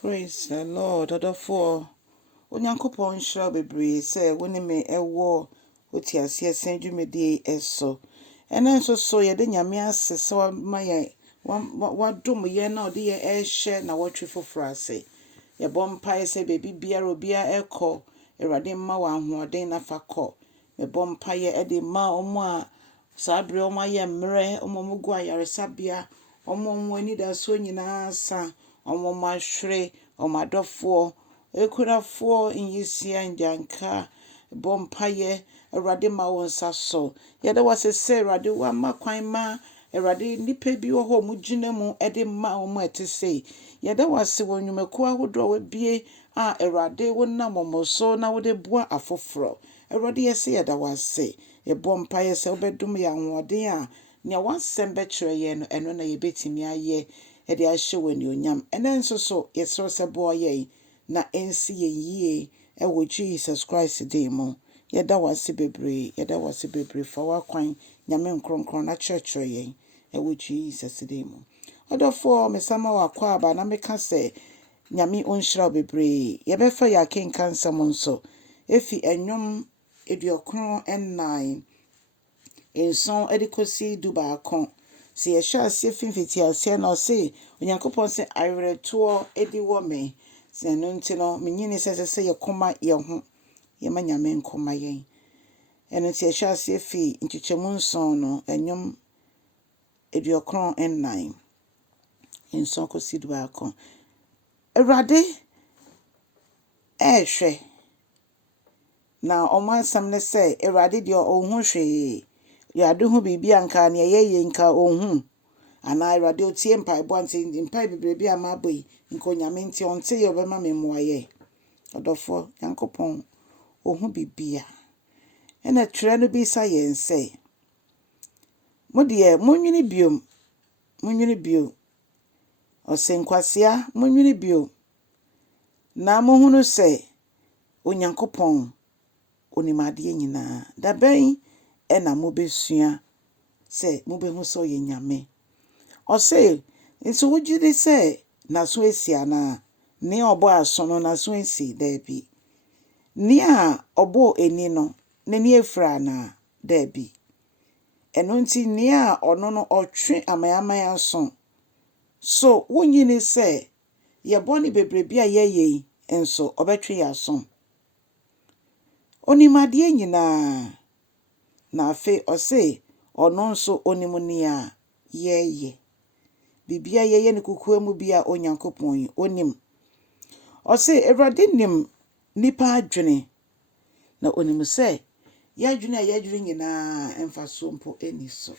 Praise the Lord. Odofo. Onyankopon nhyira bebree se woni me ewo otiase asendwumedi eso. Ene nso so ye de nyame asese wa maye wadom ye na ode ye ehye na wotwe foforo ase. Ye bompa se bebi biara obia ekọ Ewurade mma wa ahoɔden na fa kɔ. Me bompa ye ede ma omo a sabre omo ye mre omo mugu ayaresabia omo ani da so nyina sa omo mahwere omadofo ekunafo inyisia njanka bompa ye Ewurade ma wo nsa so ye de wasese Ewurade wa makwan ma Ewurade nipa bi wo ho mu gina mu ede ma omo etese ye de wase wonwumaku ahodo we bie a Ewurade wona momoso na wo de boa afoforo Ewurade yese ye da wase ye bompa ye se obedum ya ahoɔden a nya wansem be kyerɛ ye no eno na ye betimi aye e de ahye wani onyam ene nso so yesro se bo ye na ensi ye yie e wo Jesus Christ dey mu ye da wase bebre fa wa kwan nyame nkronkron na kyerɛkyerɛ ye e wo Jesus dey mu odofo mesama wa kwa aba na meka se nyame onhyira bebre ye be fa ya kenkan sam nso efi Ndwom 29 enson edikosi dubaakon si ye hwa ase finfiti ase na se onyankopɔn se awerɛtoɔ edi wɔ me se no nti no menyini se ye koma ye ho ye ma nyame nkoma ye eno ti ye hwa ase fi ntwetwemu nson no Ndwom 29 enson kosi dubaakon Ewurade ehwe na omo asam ne se Ewurade de ohun hwee Ewurade hu bibi anka ne ye nka ohun ana Ewurade otie mpaebɔ anti mpae bebrebe ama boyi nko nyame nti onte ye obema memoaye odofo yankopɔn ohun bibia ena twerɛ no bi sa ye nse modie munwini bio osenkwasea munwini bio na mohunu se onyankopɔn onimade nyina da bɛn ena mobesua se mobehu so ye nyame ose nso wugidi se na so esi ana ne obo aso no na so esi dabi ni a obo eni no ne ni efra na dabi eno nti ni a ono no otwe amayamaya so wunyini se ye boni bebrebe a ye enso obetwe ya so onimade nyina na afe ose ono nso onimuni a ye bibia ye ne kukuwa mu bia onyankopɔn onim ose Ewurade nim nipa adwene na onim se ya adwene a ya adwene nyina emfa so mpo eni so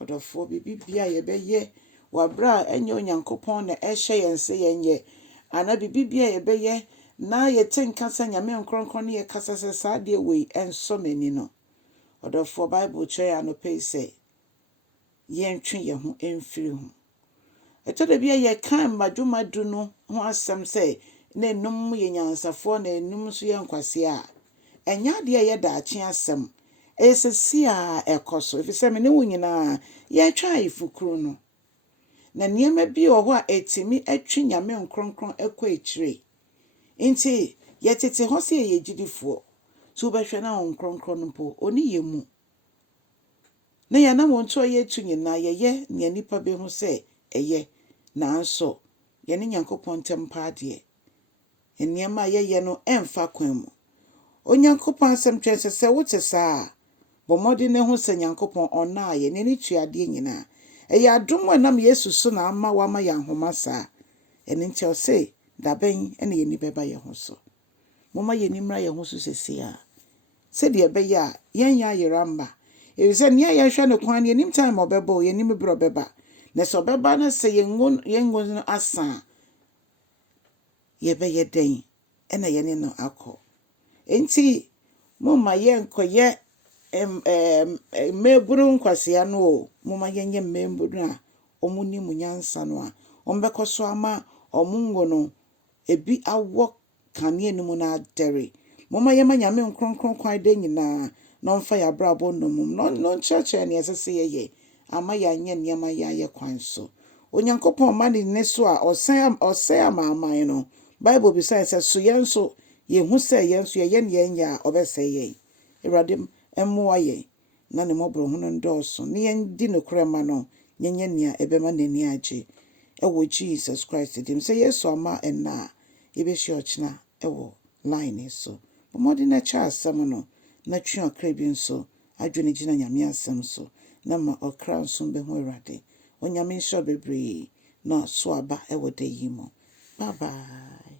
odofo bibia ye beye wabra enye onyankopɔn na ehye yense yenye ana bibia ye beye na ye tenkasa nyame nkronkron ye kasa se saade we enso mani no odofo Bible kyerɛ anope se yentwe ye ho emfiri ho etodo bia ye kan madwumadu no ho asem se na enum ye nyansafo na enum so ye nkwase a enya de ye daache asem esesi a ekoso efise me ne wo nyina ye twa ifukuru no na niema bi oho a etimi atwi nyame nkronkron ekọ ekire nti ye tete ho se ye gidifo so behwe na nkronkron mpo oni yemu na ya na wonto ye tu nyina ye ne nipa behu se eye na nso ye ne nyankopɔn tempa de eniema ye no emfa kwan mu onyankopɔn asem twese se wote saa bomode ne ho se nyankopɔn ona ye ne ni tuade nyina eye adom wanam Yesu so na ama wama ya nhoma saa eni nti o se da ben ene ye ni beba ye ho so moma ye ni mra ye ho so sesi a se de be ya yen ya yeramba e se ne ya hwe ne kwan ne nim time obeba ye nim bro beba na so beba na se yengon asa ye be ye den ena ye ne no akọ enti moma ye nkoye meburu nkwasea no moma yenye memburu a omuni munyansa no a ombekoso ama omungo no ebi awo kane enimu na adere moma ye manyame nkronkron kwan de nyina no mfa ya brabo no mum no church ne yesese ye ama ya nye niema ya ye kwan so onyankopɔn ma ne so a ɔsɛ amaaman no Bible besides sɛ so yɛn so yɛhu sɛ yɛn so yɛyɛ ne yɛnyɛ a ɔbɛsɛ yɛn. Ewurade mmoa yɛn na ne mmɔborɔ ho no ndɔɔso ne yɛn di nokorɛ ma no nyɛnyɛ nea ɛbɛma n'ani agye ɛwɔ Jesus Christ dim. Sɛ Yesu ama ɛnna a yɛbɛhyia ɔkyena ɛwɔ line so. Bɔmmɔden na kyɛ asɛm no na twe ɔkra bi nso adwene gyina Nyame asɛm so na ma ɔkra nso bɛhu Ewurade. Onyame nhyɛ bebree na so aba ɛwɔ da yi mu. Bye bye.